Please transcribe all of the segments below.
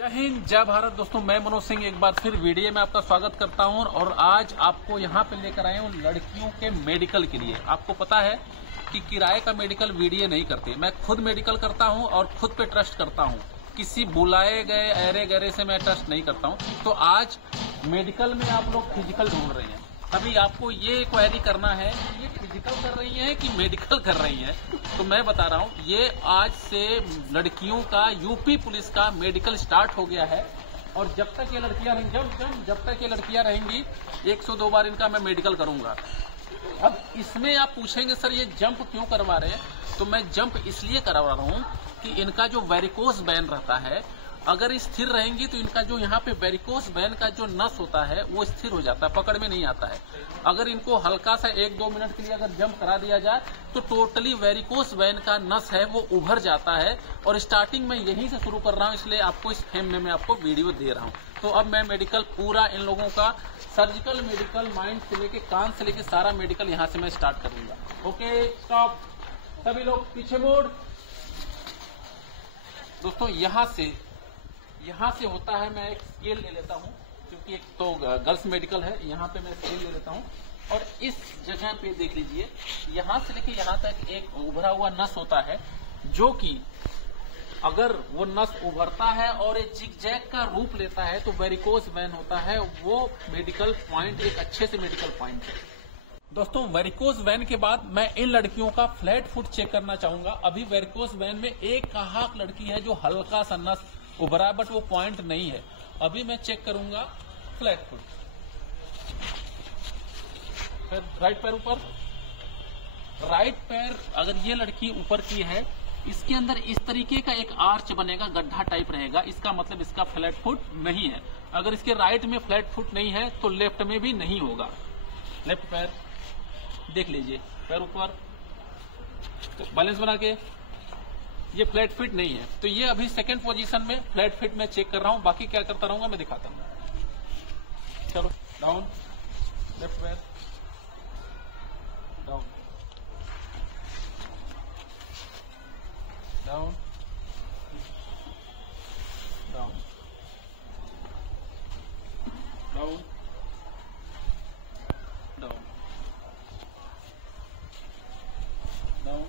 जय हिंद, जय भारत। दोस्तों, मैं मनोज सिंह एक बार फिर वीडियो में आपका स्वागत करता हूं और आज आपको यहां पे लेकर आए हूं लड़कियों के मेडिकल के लिए। आपको पता है कि किराए का मेडिकल वीडियो नहीं करते, मैं खुद मेडिकल करता हूं और खुद पे ट्रस्ट करता हूं। किसी बुलाए गए अरे गहरे से मैं ट्रस्ट नहीं करता हूं। तो आज मेडिकल में आप लोग फिजिकल ढूंढ रहे हैं, अभी आपको ये क्वेरी करना है कि ये फिजिकल कर रही हैं कि मेडिकल कर रही हैं। तो मैं बता रहा हूँ, ये आज से लड़कियों का यूपी पुलिस का मेडिकल स्टार्ट हो गया है और जब तक ये लड़कियां रहेंगी जब तक ये लड़कियां रहेंगी 102 बार इनका मैं मेडिकल करूंगा। अब इसमें आप पूछेंगे सर ये जंप क्यों करवा रहे हैं, तो मैं जंप इसलिए करवा रहा हूँ कि इनका जो वेरिकोस वेन रहता है, अगर स्थिर रहेंगी तो इनका जो यहाँ पे वेरिकोस वेन का जो नस होता है वो स्थिर हो जाता है, पकड़ में नहीं आता है। अगर इनको हल्का सा 1-2 मिनट के लिए अगर जंप करा दिया जाए तो टोटली वेरिकोस वेन का नस है वो उभर जाता है। और स्टार्टिंग में यहीं से शुरू कर रहा हूँ, इसलिए आपको इस फ्रेम में मैं आपको वीडियो दे रहा हूँ। तो अब मैं मेडिकल पूरा इन लोगों का सर्जिकल मेडिकल, माइंड से लेके कान से लेके सारा मेडिकल यहाँ से मैं स्टार्ट करूंगा। ओके, स्टॉप, सभी लोग पीछे मोड़। दोस्तों, यहाँ से होता है, मैं एक स्केल ले लेता हूँ क्योंकि एक तो गर्ल्स मेडिकल है, यहाँ पे मैं स्केल ले लेता हूँ और इस जगह पे देख लीजिए, यहाँ से लेके यहाँ तक एक उभरा हुआ नस होता है, जो कि अगर वो नस उभरता है और एक जिगजैग का रूप लेता है तो वेरिकोस वेन होता है, वो मेडिकल पॉइंट एक अच्छे से मेडिकल पॉइंट है। दोस्तों, वेरिकोस वेन के बाद मैं इन लड़कियों का फ्लैट फुट चेक करना चाहूंगा। अभी वेरिकोस वेन में एक कहाक लड़की है जो हल्का सा नस उभरा है बट वो पॉइंट नहीं है। अभी मैं चेक करूंगा फ्लैट फुट। फिर राइट पैर ऊपर, राइट पैर अगर ये लड़की ऊपर की है, इसके अंदर इस तरीके का एक आर्च बनेगा, गड्ढा टाइप रहेगा, इसका मतलब इसका फ्लैट फुट नहीं है। अगर इसके राइट में फ्लैट फुट नहीं है तो लेफ्ट में भी नहीं होगा। लेफ्ट पैर देख लीजिए, पैर ऊपर, तो बैलेंस बना के, ये फ्लैट फिट नहीं है। तो ये अभी सेकंड पोजीशन में फ्लैट फिट में चेक कर रहा हूं, बाकी क्या करता रहूंगा मैं दिखाता हूं। चलो, डाउन, लेफ्ट पैर down, down, down, down, down, down,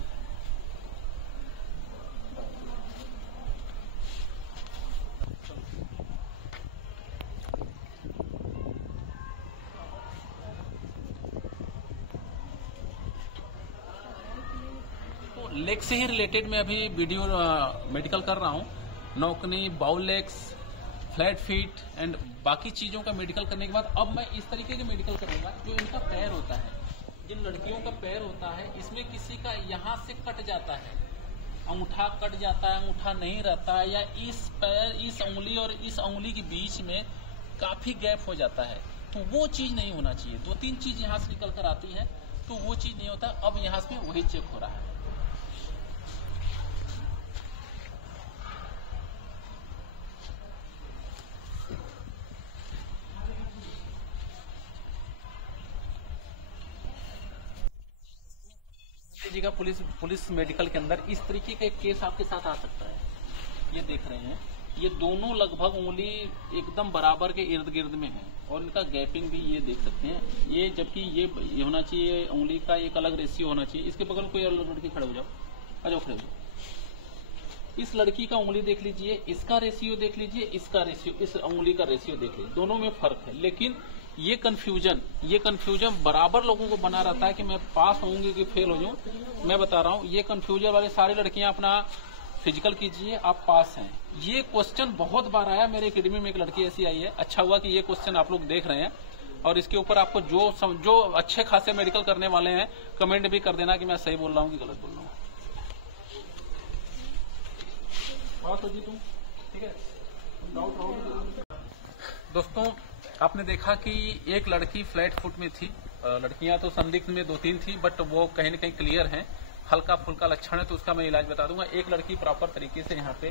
leg से ही रिलेटेड मैं अभी वीडियो मेडिकल कर रहा हूँ। नौकनी, bow legs, flat feet and बाकी चीजों का मेडिकल करने के बाद अब मैं इस तरीके के मेडिकल करूंगा। जो इनका पैर होता है, जिन लड़कियों का पैर होता है, इसमें किसी का यहाँ से कट जाता है, अंगूठा कट जाता है, अंगूठा नहीं रहता है, या इस पैर, इस उंगली और इस उंगली के बीच में काफी गैप हो जाता है, तो वो चीज नहीं होना चाहिए। 2-3 चीज यहाँ से निकल कर आती है तो वो चीज नहीं होता। अब यहाँ से वही चेक हो रहा है। जी का पुलिस मेडिकल के अंदर इस तरीके का एक केस आपके साथ आ सकता है। ये देख रहे हैं, ये दोनों लगभग उंगली एकदम बराबर के इर्द गिर्द में है और इनका गैपिंग भी ये देख सकते हैं। ये जबकि ये होना चाहिए, उंगली का एक अलग रेशियो होना चाहिए। इसके बगल में कोई और लड़की खड़े हो जाओ, आ जाओ, खड़े हो जाओ। इस लड़की का उंगली देख लीजिए, इसका रेशियो देख लीजिए, इसका रेशियो, इस उंगली का रेशियो देख लीजिए, दोनों में फर्क है। लेकिन ये कंफ्यूजन बराबर लोगों को बना रहता है कि मैं पास होंगे कि फेल हो जाऊं। मैं बता रहा हूं, ये कंफ्यूजन वाले सारी लड़कियां अपना फिजिकल कीजिए, आप पास हैं। ये क्वेश्चन बहुत बार आया, मेरे एकेडमी में एक लड़की ऐसी आई है। अच्छा हुआ कि ये क्वेश्चन आप लोग देख रहे हैं और इसके ऊपर आपको जो अच्छे खासे मेडिकल करने वाले हैं कमेंट भी कर देना कि मैं सही बोल रहा हूँ कि गलत बोल रहा हूँ। पास हो जी तुम, ठीक है। दोस्तों, आपने देखा कि एक लड़की फ्लैट फुट में थी। लड़कियां तो संदिग्ध में 2-3 थी, बट वो कहीं न कहीं क्लियर हैं। हल्का फुल्का लक्षण है तो उसका मैं इलाज बता दूंगा। एक लड़की प्रॉपर तरीके से यहाँ पे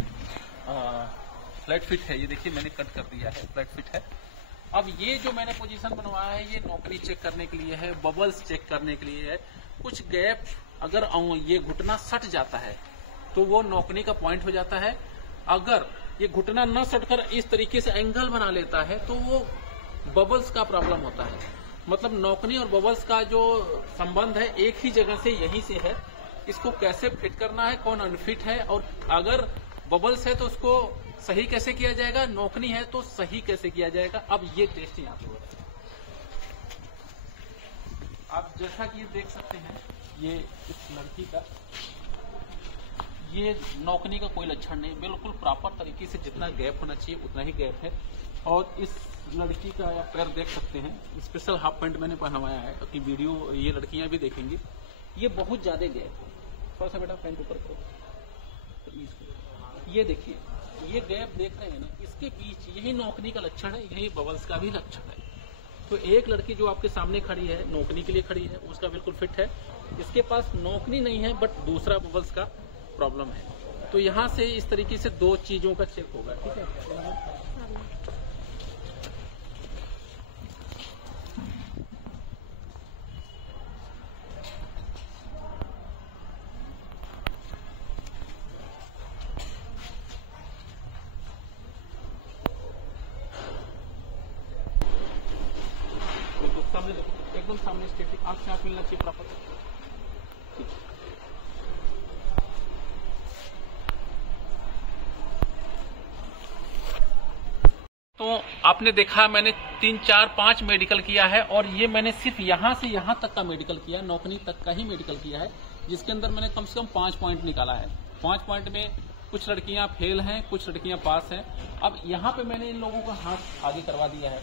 फ्लैट फिट है, ये देखिए मैंने कट कर दिया है, फ्लैट फिट है। अब ये जो मैंने पोजीशन बनवाया है, ये नौकरी चेक करने के लिए है, बबल्स चेक करने के लिए है। कुछ गैप अगर ये घुटना सट जाता है तो वो नौकनी का पॉइंट हो जाता है। अगर ये घुटना न सटकर इस तरीके से एंगल बना लेता है तो वो बबल्स का प्रॉब्लम होता है। मतलब नौकनी और बबल्स का जो संबंध है एक ही जगह से यहीं से है। इसको कैसे फिट करना है, कौन अनफिट है, और अगर बबल्स है तो उसको सही कैसे किया जाएगा, नौकनी है तो सही कैसे किया जाएगा। अब ये टेस्ट यहाँ पे हो रहा है। आप जैसा कि देख सकते हैं, ये इस लड़की का ये नौकनी का कोई लक्षण नहीं, बिल्कुल प्रॉपर तरीके से जितना गैप होना चाहिए उतना ही गैप है। और इस लड़की का आप पैर देख सकते हैं, स्पेशल हाफ पैंट मैंने पहनवाया है कि वीडियो ये लड़कियां भी देखेंगी। ये बहुत ज्यादा गैप है, थोड़ा सा बेटा पैंट ऊपर करो तो ये देखिए, ये गैप देख रहे हैं ना, इसके बीच यही नौकनी का लक्षण है, यही बबल्स का भी लक्षण है। तो एक लड़की जो आपके सामने खड़ी है नौकनी के लिए खड़ी है, उसका बिल्कुल फिट है। इसके पास नौकनी नहीं है बट दूसरा बबल्स का प्रॉब्लम है। तो यहाँ से इस तरीके से दो चीजों का चेक होगा, ठीक है। सामने देखो, एकदम सामने स्टेटिक, आंख से आंख मिलना चाहिए प्रॉपर। तो आपने देखा मैंने 3, 4, 5 मेडिकल किया है और ये मैंने सिर्फ यहां से यहां तक का मेडिकल किया, नौकनी तक का ही मेडिकल किया है, जिसके अंदर मैंने कम से कम 5 पॉइंट निकाला है। 5 पॉइंट में कुछ लड़कियां फेल हैं, कुछ लड़कियां पास हैं। अब यहाँ पे मैंने इन लोगों का हाथ आगे करवा दिया है।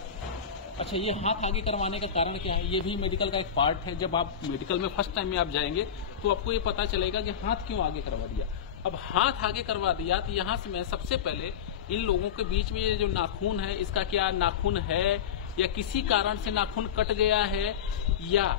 अच्छा, ये हाथ आगे करवाने का कारण क्या है, ये भी मेडिकल का एक पार्ट है। जब आप मेडिकल में फर्स्ट टाइम में आप जाएंगे तो आपको ये पता चलेगा कि हाथ क्यों आगे करवा दिया। अब हाथ आगे करवा दिया तो यहाँ से मैं सबसे पहले इन लोगों के बीच में ये जो नाखून है, इसका क्या नाखून है या किसी कारण से नाखून कट गया है, या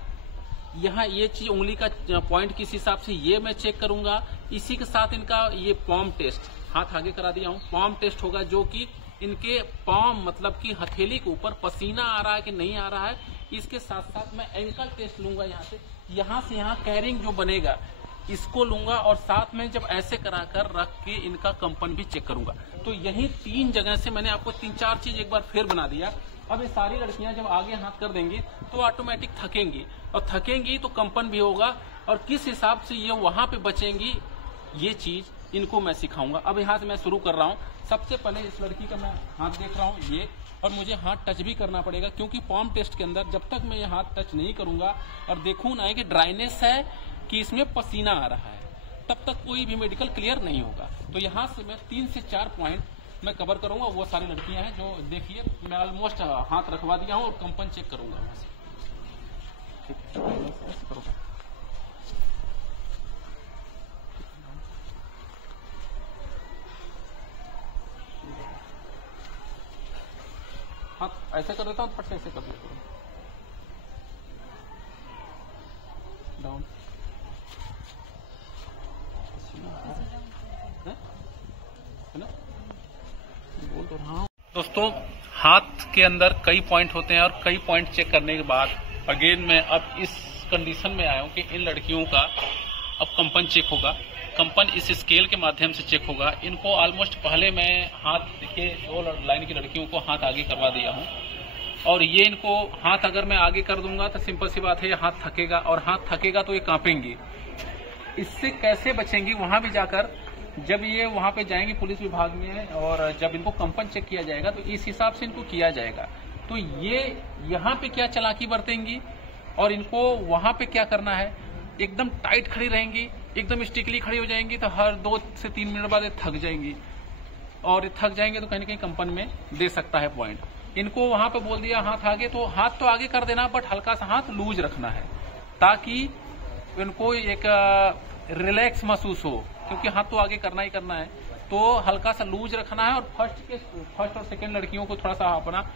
यहाँ ये चीज उंगली का पॉइंट किस हिसाब से, ये मैं चेक करूंगा। इसी के साथ इनका ये पॉम टेस्ट, हाथ आगे करा दिया हूँ, पॉम टेस्ट होगा, जो कि इनके पॉम मतलब कि हथेली के ऊपर पसीना आ रहा है कि नहीं आ रहा है। इसके साथ साथ मैं एंकल टेस्ट लूंगा, यहाँ से यहाँ कैरिंग जो बनेगा इसको लूंगा, और साथ में जब ऐसे कराकर रख के इनका कंपन भी चेक करूंगा। तो यही 3 जगह से मैंने आपको 3-4 चीज एक बार फिर बना दिया। अब ये सारी लड़कियां जब आगे हाथ कर देंगी तो ऑटोमेटिक थकेंगी, और थकेंगी तो कंपन भी होगा, और किस हिसाब से ये वहां पे बचेंगी ये चीज इनको मैं सिखाऊंगा। अब यहाँ से मैं शुरू कर रहा हूँ। सबसे पहले इस लड़की का मैं हाथ देख रहा हूँ ये, और मुझे हाथ टच भी करना पड़ेगा, क्योंकि पॉम टेस्ट के अंदर जब तक मैं ये हाथ टच नहीं करूंगा और देखूं ना कि ड्राइनेस है कि इसमें पसीना आ रहा है, तब तक कोई भी मेडिकल क्लियर नहीं होगा। तो यहाँ से मैं 3 से 4 पॉइंट मैं कवर करूंगा। वो सारी लड़कियां हैं जो देखिए, मैं ऑलमोस्ट हाथ रखवा दिया हूँ और कंपन चेक करूंगा वहां से। हाथ ऐसे कर देता हूँ, फट से ऐसे कर देता हूँ, डाउन, है ना, बोल तो रहा हूँ। दोस्तों, हाथ के अंदर कई पॉइंट होते हैं, और कई पॉइंट चेक करने के बाद अगेन मैं अब इस कंडीशन में आया हूँ कि इन लड़कियों का अब कंपन चेक होगा। कंपन इस स्केल के माध्यम से चेक होगा। इनको ऑलमोस्ट पहले मैं हाथ के 2 लाइन की लड़कियों को हाथ आगे करवा दिया हूँ, और ये इनको हाथ अगर मैं आगे कर दूंगा तो सिंपल सी बात है, ये हाथ थकेगा, और हाथ थकेगा तो ये कांपेंगी। इससे कैसे बचेंगी, वहां भी जाकर जब ये वहां पे जाएंगी पुलिस विभाग में, और जब इनको कंपन चेक किया जाएगा तो इस हिसाब से इनको किया जाएगा। तो ये यहाँ पे क्या चालाकी बरतेंगी और इनको वहां पे क्या करना है, एकदम टाइट खड़ी रहेंगी, एकदम स्टिकली खड़ी हो जाएंगी, तो हर 2 से 3 मिनट बाद ये थक जाएंगी, और ये थक जाएंगे तो कहीं ना कहीं कंपन में दे सकता है पॉइंट। इनको वहां पे बोल दिया हाथ आगे, तो हाथ तो आगे कर देना, बट हल्का सा हाथ लूज रखना है, ताकि इनको एक रिलैक्स महसूस हो, क्योंकि हाथ तो आगे करना ही करना है। तो हल्का सा लूज रखना है, और फर्स्ट और सेकंड लड़कियों को थोड़ा सा अपना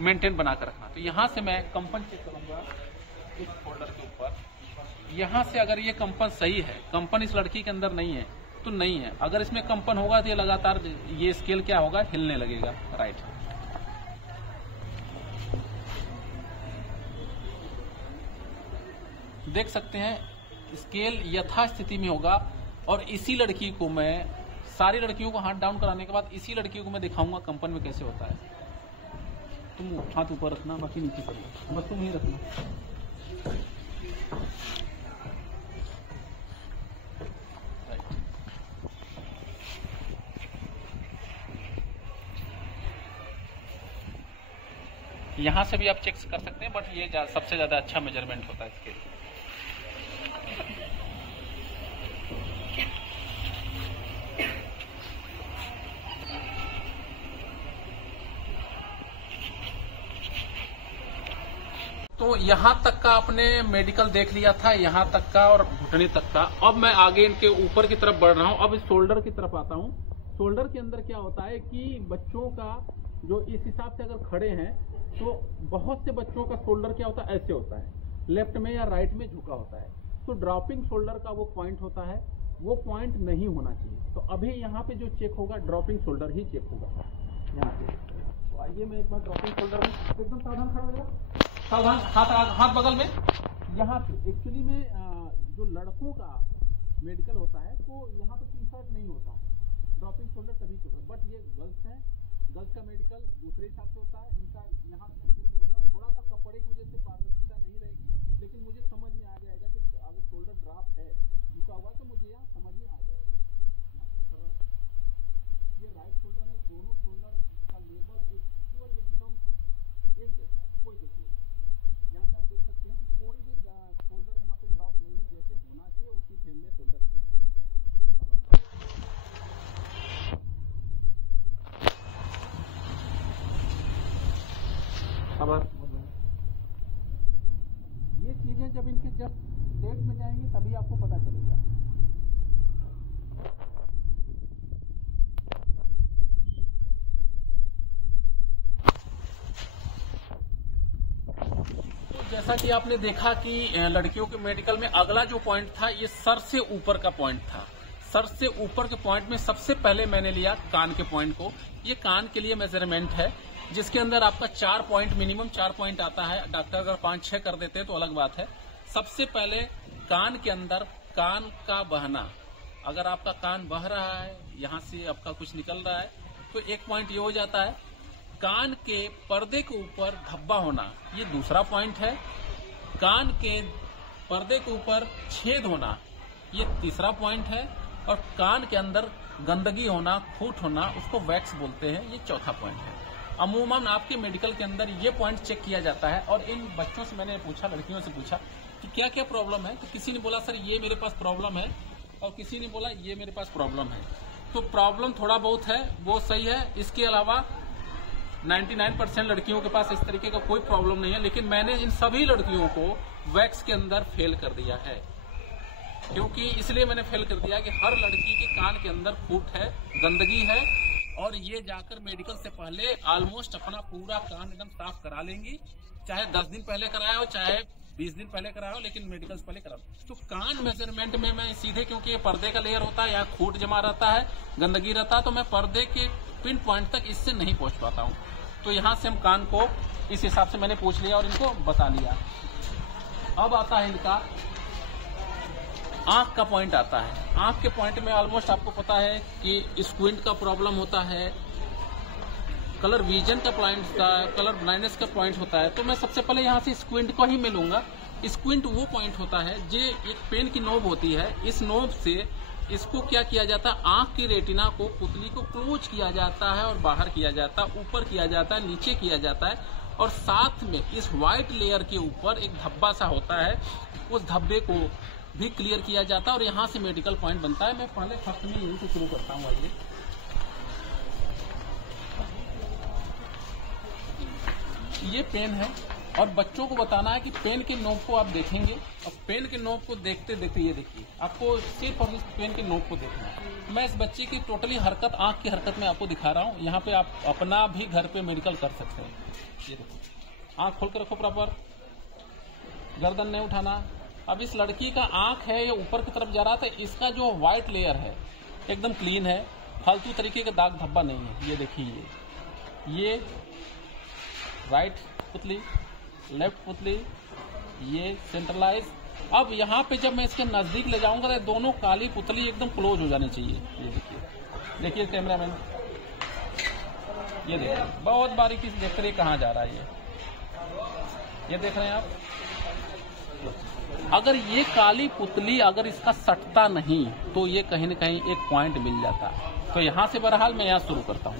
मेंटेन बनाकर रखना। तो यहाँ से मैं कंपन चेक करूंगा इस फोल्डर के ऊपर। यहाँ से अगर ये कंपन सही है, कंपन इस लड़की के अंदर नहीं है तो नहीं है। अगर इसमें कंपन होगा तो ये लगातार ये स्केल क्या होगा, हिलने लगेगा। राइट, देख सकते हैं स्केल यथास्थिति में होगा, और इसी लड़की को मैं सारी लड़कियों को हाथ डाउन कराने के बाद इसी लड़कियों को मैं दिखाऊंगा कंपन में कैसे होता है। तुम हाथ ऊपर रखना, बाकी नीचे करना, बस तुम ही रखना। यहाँ से भी आप चेक कर सकते हैं, बट ये सबसे ज्यादा अच्छा मेजरमेंट होता है इसके लिए। तो यहाँ तक का आपने मेडिकल देख लिया था, यहाँ तक का और घुटने तक का। अब मैं आगे इनके ऊपर की तरफ बढ़ रहा हूँ। अब इस शोल्डर की तरफ आता हूँ। शोल्डर के अंदर क्या होता है कि बच्चों का जो इस हिसाब से अगर खड़े हैं तो बहुत से बच्चों का शोल्डर क्या होता है, ऐसे होता है, लेफ्ट में या राइट में झुका होता है। तो ड्रॉपिंग शोल्डर का वो पॉइंट होता है, वो पॉइंट नहीं होना चाहिए। तो अभी यहाँ पे जो चेक होगा ड्रॉपिंग शोल्डर ही चेक होगा यहाँ पे। तो आइए मैं एक बार ड्रॉपिंग शोल्डर में एकदम सावधान खड़ा हो जाओ, सावधान, हाथ बगल में। यहाँ पे एक्चुअली में जो लड़कों का मेडिकल होता है तो यहाँ पे टी शर्ट नहीं होता है, ड्रॉपिंग शोल्डर तभी होगा। बट ये गर्ल्स है, गर्ल्स का मेडिकल दूसरे हिसाब से होता है। इनका यहाँ से मैं चेक करूँगा, थोड़ा सा कपड़े की वजह से पारदर्शिता नहीं रहेगी, लेकिन मुझे समझ में आ जाएगा कि अगर शोल्डर ड्रॉप है, झुका हुआ, तो मुझे यहाँ समझ में आ जाएगा। ये राइट शोल्डर है, दोनों शोल्डर का लेवल इक्वल एकदम एक जैसा है। कोई देखिए यहाँ से आप देख सकते हैं कि कोई भी शोल्डर यहाँ पे ड्रॉप नहीं है, जैसे होना चाहिए उसी फ्रेम में शोल्डर। ये चीजें जब इनके जस्ट स्टेट में जाएंगी तभी आपको पता चलेगा। जैसा कि आपने देखा कि लड़कियों के मेडिकल में अगला जो पॉइंट था ये सर से ऊपर का पॉइंट था। सर से ऊपर के पॉइंट में सबसे पहले मैंने लिया कान के पॉइंट को। ये कान के लिए मेजरमेंट है, जिसके अंदर आपका 4 पॉइंट, मिनिमम 4 पॉइंट आता है। डॉक्टर अगर 5-6 कर देते हैं तो अलग बात है। सबसे पहले कान के अंदर कान का बहना, अगर आपका कान बह रहा है, यहाँ से आपका कुछ निकल रहा है, तो 1 पॉइंट ये हो जाता है। कान के पर्दे के ऊपर धब्बा होना, ये दूसरा पॉइंट है। कान के पर्दे के ऊपर छेद होना, ये तीसरा पॉइंट है। और कान के अंदर गंदगी होना, खूट होना, उसको वैक्स बोलते हैं, ये चौथा पॉइंट है। अमूमन आपके मेडिकल के अंदर ये पॉइंट चेक किया जाता है। और इन बच्चों से मैंने पूछा, लड़कियों से पूछा कि क्या क्या प्रॉब्लम है, तो किसी ने बोला सर ये मेरे पास प्रॉब्लम है, और किसी ने बोला ये मेरे पास प्रॉब्लम है। तो प्रॉब्लम थोड़ा बहुत है वो सही है, इसके अलावा 99% लड़कियों के पास इस तरीके का कोई प्रॉब्लम नहीं है। लेकिन मैंने इन सभी लड़कियों को वैक्स के अंदर फेल कर दिया है। क्योंकि इसलिए मैंने फेल कर दिया कि हर लड़की के कान के अंदर फूट है, गंदगी है, और ये जाकर मेडिकल से पहले ऑलमोस्ट अपना पूरा कान एकदम साफ करा लेंगी। चाहे 10 दिन पहले कराया हो, चाहे 20 दिन पहले कराया हो, लेकिन मेडिकल से पहले करा। तो कान मेजरमेंट में मैं सीधे, क्योंकि ये पर्दे का लेयर होता है, यहाँ खूट जमा रहता है, गंदगी रहता है, तो मैं पर्दे के पिन पॉइंट तक इससे नहीं पहुंच पाता हूँ। तो यहाँ से हम कान को इस हिसाब से मैंने पूछ लिया और इनको बता लिया। अब आता है इनका आंख का पॉइंट आता है। आंख के पॉइंट में ऑलमोस्ट आपको पता है कि स्क्विंट का प्रॉब्लम होता है, कलर विजन का पॉइंट होता है, कलर ब्लाइंडनेस का पॉइंट होता है। तो मैं सबसे पहले यहाँ से स्क्विंट को ही मिलूंगा। स्क्विंट वो पॉइंट होता है जो एक पेन की नोब होती है, इस नोब से इसको क्या किया जाता है, आंख की रेटिना को, पुतली को क्लोज किया जाता है और बाहर किया जाता है, ऊपर किया जाता है, नीचे किया जाता है। और साथ में इस व्हाइट लेयर के ऊपर एक धब्बा सा होता है, उस धब्बे को भी क्लियर किया जाता है और यहाँ से मेडिकल पॉइंट बनता है। मैं पहले फर्स्ट में यही से शुरू करता हूँ। आइए, ये पेन है और बच्चों को बताना है कि पेन के नोब को आप देखेंगे, और पेन के नोब को देखते देखते ये देखिए, आपको सिर्फ और पेन के नोब को देखना है। मैं इस बच्ची की टोटली हरकत, आंख की हरकत में आपको दिखा रहा हूँ। यहाँ पे आप अपना भी घर पे मेडिकल कर सकते हैं। ये देखो, आंख खोल कर रखो प्रॉपर, गर्दन नहीं उठाना। अब इस लड़की का आंख है ये ऊपर की तरफ जा रहा था, इसका जो व्हाइट लेयर है एकदम क्लीन है, फालतू तरीके का दाग धब्बा नहीं है। ये देखिए, ये राइट पुतली, लेफ्ट पुतली, ये सेंट्रलाइज। अब यहाँ पे जब मैं इसके नजदीक ले जाऊंगा तो दोनों काली पुतली एकदम क्लोज हो जानी चाहिए। ये देखिए, देखिए कैमरामैन, ये देखिए बहुत बारीकी से देख रहे कहाँ जा रहा है ये देख रहे हैं आप। अगर ये काली पुतली अगर इसका सटता नहीं तो ये कहीं न कहीं एक पॉइंट मिल जाता। तो यहां से बहरहाल मैं यहां शुरू करता हूं।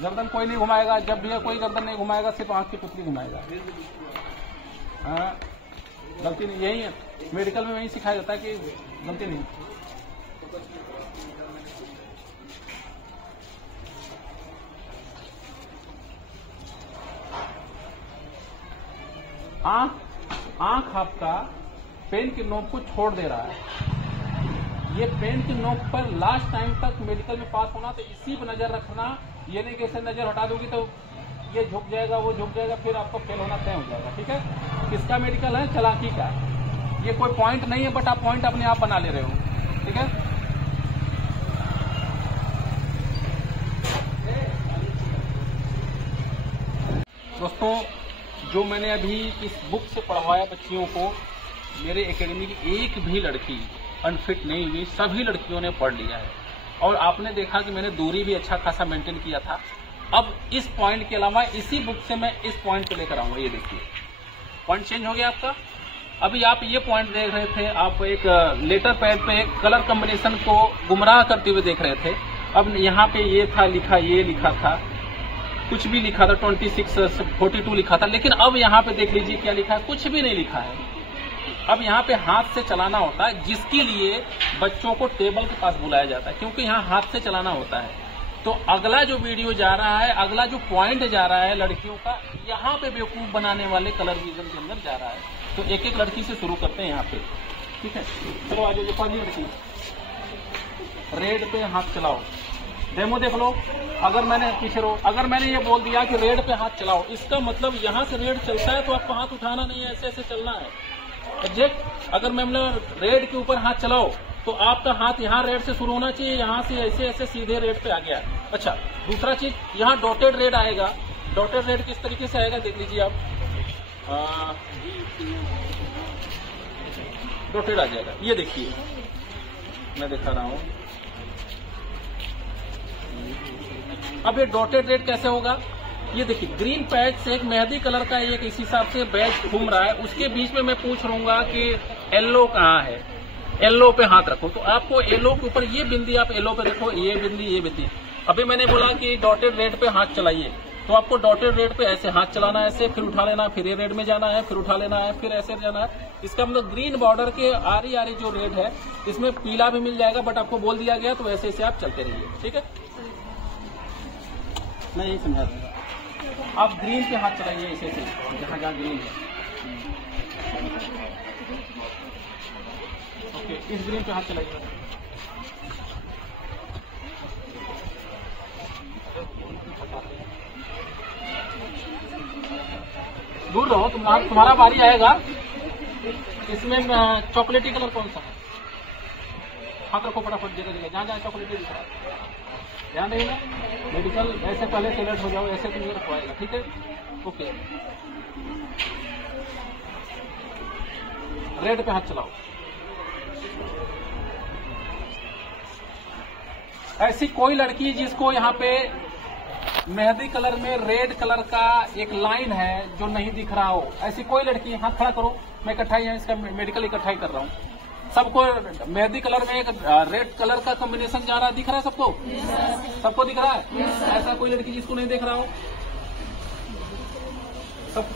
गर्दन कोई नहीं घुमाएगा, जब भी कोई गर्दन नहीं घुमाएगा, सिर्फ आंख की पुतली घुमाएगा। हाँ, गलती नहीं, यही है मेडिकल में यही सिखाया जाता है कि गलती नहीं। आंख आपका पेन की नोक को छोड़ दे रहा है। ये पेन की नोक पर लास्ट टाइम तक मेडिकल में पास होना, तो इसी पर नजर रखना। ये नहीं कि ऐसे नजर हटा दोगी तो ये झुक जाएगा, वो झुक जाएगा, फिर आपको फेल होना तय हो जाएगा। ठीक है, किसका मेडिकल है? चालाकी का। ये कोई पॉइंट नहीं है, बट आप पॉइंट अपने आप बना ले रहे हो। ठीक है, दोस्तों जो मैंने अभी इस बुक से पढ़वाया बच्चियों को, मेरे एकेडमी की एक भी लड़की अनफिट नहीं हुई, सभी लड़कियों ने पढ़ लिया है। और आपने देखा कि मैंने दूरी भी अच्छा खासा मेंटेन किया था। अब इस पॉइंट के अलावा इसी बुक से मैं इस पॉइंट पे लेकर आऊंगा। ये देखिए पॉइंट चेंज हो गया आपका। अभी आप ये पॉइंट देख रहे थे, आप एक लेटर पैड पे एक कलर कॉम्बिनेशन को गुमराह करते हुए देख रहे थे। अब यहाँ पे ये था लिखा, ये लिखा था, कुछ भी लिखा था, 26 42 लिखा था, लेकिन अब यहाँ पे देख लीजिए क्या लिखा है, कुछ भी नहीं लिखा है। अब यहाँ पे हाथ से चलाना होता है, जिसके लिए बच्चों को टेबल के पास बुलाया जाता है, क्योंकि यहाँ हाथ से चलाना होता है। तो अगला जो वीडियो जा रहा है, अगला जो पॉइंट जा रहा है लड़कियों का, यहाँ पे बेवकूफ बनाने वाले कलर विजन के अंदर जा रहा है। तो एक एक लड़की से शुरू करते हैं यहाँ पे। ठीक है, चलो आज जो पहली लड़की, रेड पे हाथ चलाओ, डेमो देख लो। अगर मैंने पीछे रो, अगर मैंने ये बोल दिया कि रेड पे हाथ चलाओ, इसका मतलब यहाँ से रेड चलता है तो आपको हाथ उठाना नहीं है, ऐसे ऐसे चलना है एग्जैक्ट। अगर मैं रेड के ऊपर हाथ चलाओ तो आपका हाथ यहाँ रेड से शुरू होना चाहिए, यहाँ से ऐसे ऐसे सीधे रेड पे आ गया। अच्छा, दूसरा चीज, यहाँ डॉटेड रेड आएगा। डॉटेड रेड किस तरीके से आएगा देख लीजिए आप, डॉटेड आ जाएगा। ये देखिए मैं दिखा रहा हूँ। अब ये डॉटेड रेड कैसे होगा, ये देखिए ग्रीन पैच से एक मेहंदी कलर का एक इस हिसाब से बैच घूम रहा है, उसके बीच में मैं पूछ रहूंगा कि येलो कहाँ है, येलो पे हाथ रखो। तो आपको येलो के ऊपर ये बिंदी, आप येलो पे देखो, ये बिंदी, ये बिंदी। अभी मैंने बोला कि डॉटेड रेड पे हाथ चलाइए, तो आपको डॉटेड रेड पे ऐसे हाथ चलाना है, ऐसे फिर उठा लेना, फिर ये रेड में जाना है, फिर उठा लेना है, फिर ऐसे जाना है। इसका मतलब ग्रीन बॉर्डर के आरी आरी जो रेड है, इसमें पीला भी मिल जाएगा, बट आपको बोल दिया गया तो ऐसे ऐसे आप चलते रहिए। ठीक है, मैं यही समझा दूंगा। आप ग्रीन पे हाथ चलाइए ऐसे ऐसे, जहाँ जहाँ ग्रीन है। ओके, इस ग्रीन पे हाथ चलाइए। दूर रहो, तुम्हारा बारी आएगा। इसमें चॉकलेटी कलर कौन सा है? हाथ रखो फटाफट, जगह जगह जहाँ जहाँ चॉकलेटी दिख रहा है ध्यान देना। मेडिकल ऐसे पहले सेलेक्ट हो जाओ, ऐसे तो नहीं रखवाएगा। ठीक है, ओके। रेड पे हाथ चलाओ। ऐसी कोई लड़की जिसको यहाँ पे मेहंदी कलर में रेड कलर का एक लाइन है जो नहीं दिख रहा हो, ऐसी कोई लड़की हाथ खड़ा करो। मैं इकट्ठा ही इसका मेडिकल इकट्ठा ही कर रहा हूँ। सबको मेहंदी कलर में एक रेड कलर का कॉम्बिनेशन जा रहा है, दिख रहा है सबको? सबको दिख रहा है? ऐसा कोई लड़की जिसको नहीं दिख रहा हो?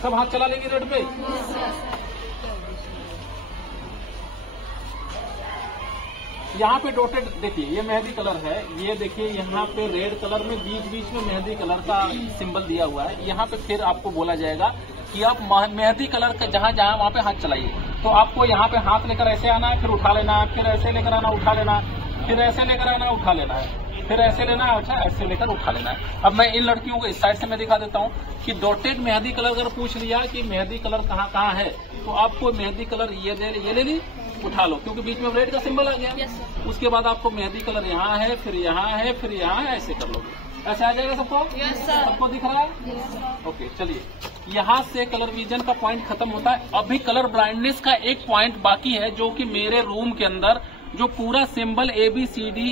सब हाथ चला लेंगे रेड पे। यहाँ पे डॉटेड देखिए, ये मेहंदी कलर है, ये देखिए यहाँ पे रेड कलर में बीच बीच में मेहंदी कलर का सिंबल दिया हुआ है। यहाँ पे फिर आपको बोला जाएगा कि आप मेहंदी कलर का जहाँ जहाँ वहाँ पे हाथ चलाइए। तो आपको यहाँ पे हाथ लेकर ऐसे आना है, फिर उठा लेना है, फिर ऐसे लेकर आना, उठा लेना, फिर ऐसे लेकर आना, उठा लेना है, फिर ऐसे लेना है, अच्छा ऐसे लेकर उठा लेना है। अब मैं इन लड़कियों को इस साइड से मैं दिखा देता हूँ कि डॉटेड मेहंदी कलर अगर पूछ लिया कि मेहंदी कलर कहाँ कहाँ है, तो आपको मेहंदी कलर ये ले ली, उठा लो, क्योंकि बीच में रेड का सिंबल आ गया। उसके बाद आपको मेहंदी कलर यहाँ है, फिर यहाँ है, फिर यहाँ है, ऐसे कर लोगे। ऐसे आ जाएगा सबको? सबको दिख रहा है? ओके, चलिए यहाँ से कलर विजन का पॉइंट खत्म होता है। अभी कलर ब्लाइंडनेस का एक पॉइंट बाकी है, जो कि मेरे रूम के अंदर जो पूरा सिंबल ABCD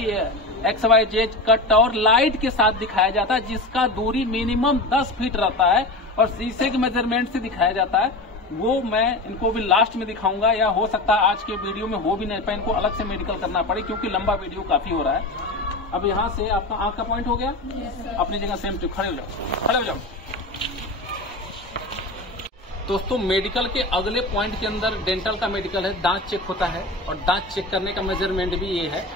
XYZ कट और लाइट के साथ दिखाया जाता है, जिसका दूरी मिनिमम 10 फीट रहता है और शीशे के मेजरमेंट से दिखाया जाता है। वो मैं इनको भी लास्ट में दिखाऊंगा, या हो सकता है आज के वीडियो में हो भी नहीं पाए, इनको अलग से मेडिकल करना पड़े क्योंकि लंबा वीडियो काफी हो रहा है। अब यहाँ से आपका आंख का पॉइंट हो गया, अपनी जगह सेम टू खड़े हो जाओ, खड़े हो जाओ। दोस्तों मेडिकल के अगले पॉइंट के अंदर डेंटल का मेडिकल है, दांत चेक होता है और दांत चेक करने का मेजरमेंट भी ये है।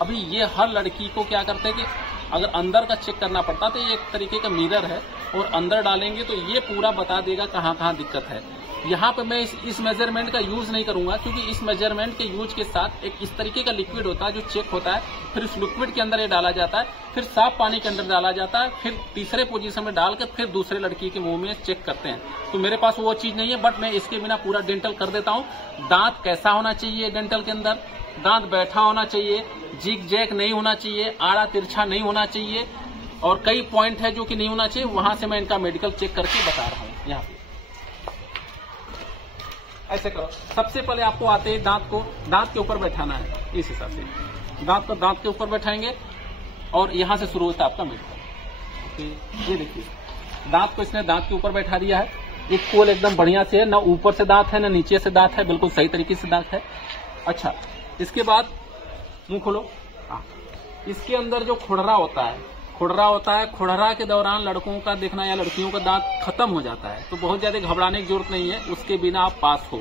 अभी ये हर लड़की को क्या करते हैं कि अगर अंदर का चेक करना पड़ता तो ये एक तरीके का मिरर है और अंदर डालेंगे तो ये पूरा बता देगा कहाँ कहाँ दिक्कत है। यहाँ पे मैं इस मेजरमेंट का यूज नहीं करूंगा क्योंकि इस मेजरमेंट के यूज के साथ एक इस तरीके का लिक्विड होता है जो चेक होता है, फिर उस लिक्विड के अंदर ये डाला जाता है, फिर साफ पानी के अंदर डाला जाता है, फिर तीसरे पोजीशन में डालकर फिर दूसरे लड़की के मुंह में चेक करते हैं। तो मेरे पास वो चीज नहीं है, बट मैं इसके बिना पूरा डेंटल कर देता हूँ। दांत कैसा होना चाहिए डेंटल के अंदर, दांत बैठा होना चाहिए, जिग जैक नहीं होना चाहिए, आड़ा तिरछा नहीं होना चाहिए, और कई पॉइंट है जो कि नहीं होना चाहिए। वहां से मैं इनका मेडिकल चेक करके बता रहा हूँ। यहाँ पे ऐसे करो, सबसे पहले आपको आते ही दांत को दांत के ऊपर बैठाना है। इस हिसाब से दांत को दांत के ऊपर बैठाएंगे और यहाँ से शुरू होता है आपका मेडिकल। ये देखिए दांत को इसने दांत के ऊपर बैठा दिया है, इक्वल एकदम बढ़िया से है, ना ऊपर से दांत है ना नीचे से दांत है, बिल्कुल सही तरीके से दांत है। अच्छा, इसके बाद मुंह खोलो। इसके अंदर जो खुररा होता है, खुररा के दौरान लड़कों का देखना या लड़कियों का दांत खत्म हो जाता है, तो बहुत ज्यादा घबराने की जरूरत नहीं है, उसके बिना आप पास हो।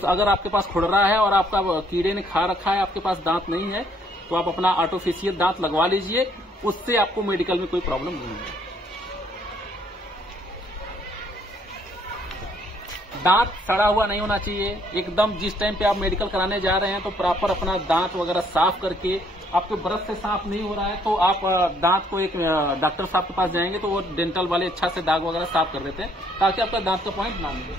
अगर आपके पास खुररा है और आपका कीड़े ने खा रखा है, आपके पास दांत नहीं है, तो आप अपना आर्टिफिशियल दांत लगवा लीजिए, उससे आपको मेडिकल में कोई प्रॉब्लम नहीं है। दांत सड़ा हुआ नहीं होना चाहिए एकदम। जिस टाइम पे आप मेडिकल कराने जा रहे हैं तो प्रॉपर अपना दांत वगैरह साफ करके, आपके ब्रश से साफ नहीं हो रहा है तो आप दांत को एक डॉक्टर साहब के पास जाएंगे तो वो डेंटल वाले अच्छा से दाग वगैरह साफ कर देते हैं ताकि आपका दांत का पॉइंट ना मिले।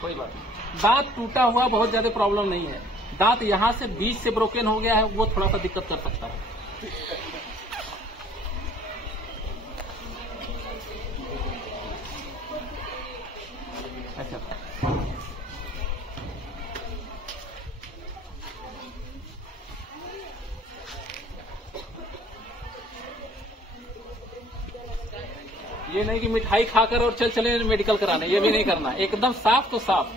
कोई बात नहीं, दांत टूटा हुआ बहुत ज्यादा प्रॉब्लम नहीं है। दांत यहाँ से बीच से ब्रोकन हो गया है, वो थोड़ा सा दिक्कत कर सकता है। अच्छा, ये नहीं कि मिठाई खाकर और चले मेडिकल कराने, ये भी नहीं करना, एकदम साफ तो साफ।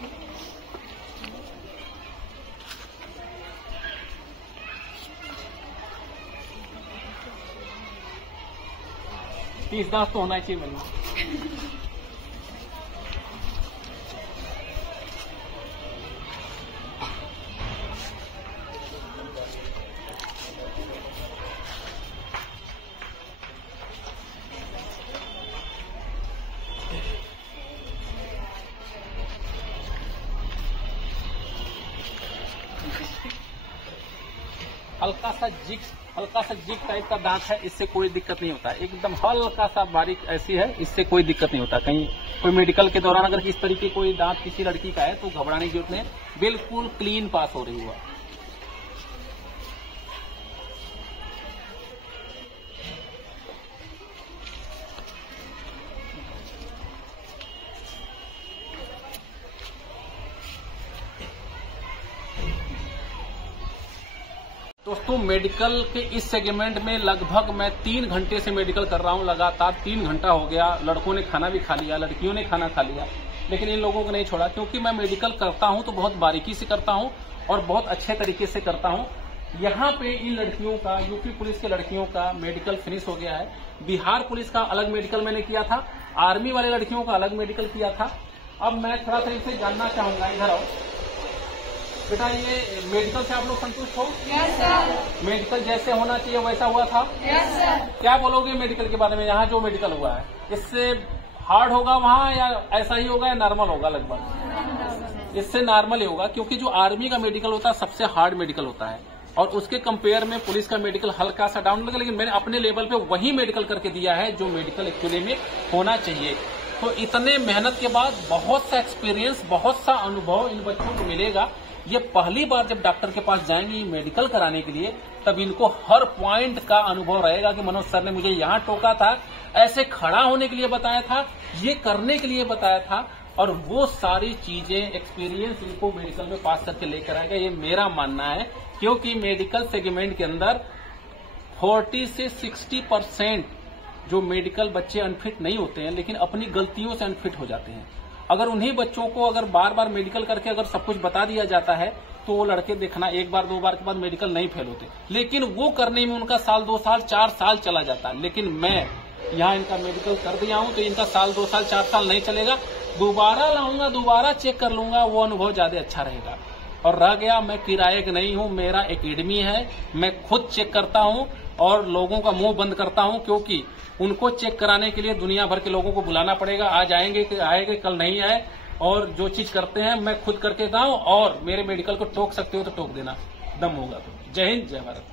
तीस दांत तो होना चाहिए मैंने। हल्का सा जिग टाइप का दांत है, इससे कोई दिक्कत नहीं होता। एकदम हल्का सा बारीक ऐसी है, इससे कोई दिक्कत नहीं होता। कहीं कोई मेडिकल के दौरान अगर इस तरीके कोई दांत किसी लड़की का है तो घबराने की जरूरत नहीं, बिल्कुल क्लीन पास हो रही हुआ। दोस्तों मेडिकल के इस सेगमेंट में लगभग मैं 3 घंटे से मेडिकल कर रहा हूं, लगातार 3 घंटा हो गया। लड़कों ने खाना भी खा लिया, लड़कियों ने खाना खा लिया, लेकिन इन लोगों को नहीं छोड़ा क्योंकि मैं मेडिकल करता हूं तो बहुत बारीकी से करता हूं और बहुत अच्छे तरीके से करता हूं। यहाँ पे इन लड़कियों का, यूपी पुलिस के लड़कियों का मेडिकल फिनिश हो गया है। बिहार पुलिस का अलग मेडिकल मैंने किया था, आर्मी वाले लड़कियों का अलग मेडिकल किया था। अब मैं थोड़ा सा इनसे जानना चाहूंगा, इधर आओ बेटा, ये मेडिकल से आप लोग संतुष्ट हो? Yes sir. मेडिकल जैसे होना चाहिए वैसा हुआ था? Yes sir. क्या बोलोगे मेडिकल के बारे में, यहाँ जो मेडिकल हुआ है इससे हार्ड होगा वहाँ या ऐसा ही होगा या नॉर्मल होगा? लगभग इससे नॉर्मल ही होगा क्योंकि जो आर्मी का मेडिकल होता है सबसे हार्ड मेडिकल होता है और उसके कंपेयर में पुलिस का मेडिकल हल्का सा डाउन लगा, लेकिन मैंने अपने लेवल पे वही मेडिकल करके दिया है जो मेडिकल एक्चुअली में होना चाहिए। तो इतने मेहनत के बाद बहुत सा एक्सपीरियंस, बहुत सा अनुभव इन बच्चों को मिलेगा। ये पहली बार जब डॉक्टर के पास जाएंगे मेडिकल कराने के लिए, तब इनको हर पॉइंट का अनुभव रहेगा कि मनोज सर ने मुझे यहाँ टोका था, ऐसे खड़ा होने के लिए बताया था, ये करने के लिए बताया था, और वो सारी चीजें एक्सपीरियंस इनको मेडिकल में पास करके लेकर आएगा, ये मेरा मानना है। क्योंकि मेडिकल सेगमेंट के अंदर 40 से 60% जो मेडिकल बच्चे अनफिट नहीं होते हैं, लेकिन अपनी गलतियों से अनफिट हो जाते हैं। अगर उन्हीं बच्चों को अगर बार बार मेडिकल करके अगर सब कुछ बता दिया जाता है तो वो लड़के देखना एक बार दो बार के बाद मेडिकल नहीं फेल होते, लेकिन वो करने में उनका साल 2 साल 4 साल चला जाता है। लेकिन मैं यहाँ इनका मेडिकल कर दिया हूं तो इनका साल 2 साल 4 साल नहीं चलेगा, दोबारा लाऊंगा, दोबारा चेक कर लूंगा, वो अनुभव ज्यादा अच्छा रहेगा। और रह गया, मैं किराए का नहीं हूं, मेरा एकेडमी है, मैं खुद चेक करता हूं और लोगों का मुंह बंद करता हूं, क्योंकि उनको चेक कराने के लिए दुनिया भर के लोगों को बुलाना पड़ेगा। आज आएंगे कल नहीं आए, और जो चीज करते हैं मैं खुद करके दाऊं, और मेरे मेडिकल को टोक सकते हो तो टोक देना, दम होगा तो। जय हिंद, जय भारत।